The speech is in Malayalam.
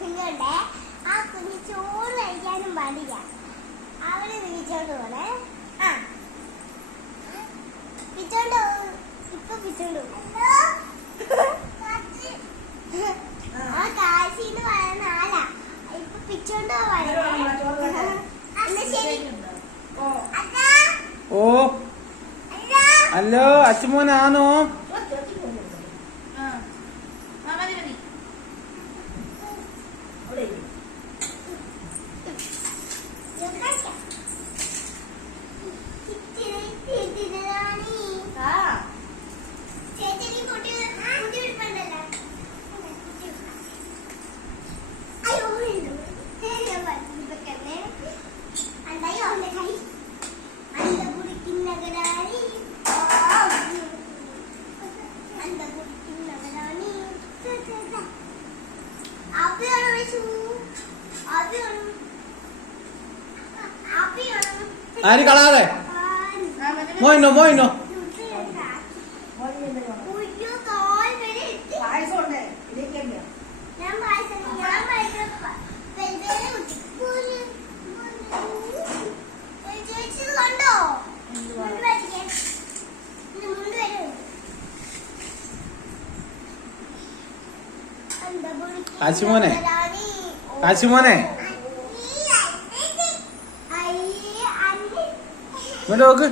നിങ്ങളുടെ ആ കുഞ്ഞ് ചോറ് കഴിക്കാനും പാടില്ല. അവർ വിളിച്ചോണ്ട് പോലെ ആ. വിളിച്ചോണ്ട് ഇപ്പൊ വിളിച്ചോണ്ട് ആ കാശിന്ന് പറയുന്ന ആളാ. ഇപ്പൊ പിച്ചോണ്ട് ഓ. ഹലോ അച്ഛമോനാണോ ആര് കളാതെ മോയിനോ മോയിനോ. അയ്യേ. ഇങ്ങോട്ട് നോക്ക്.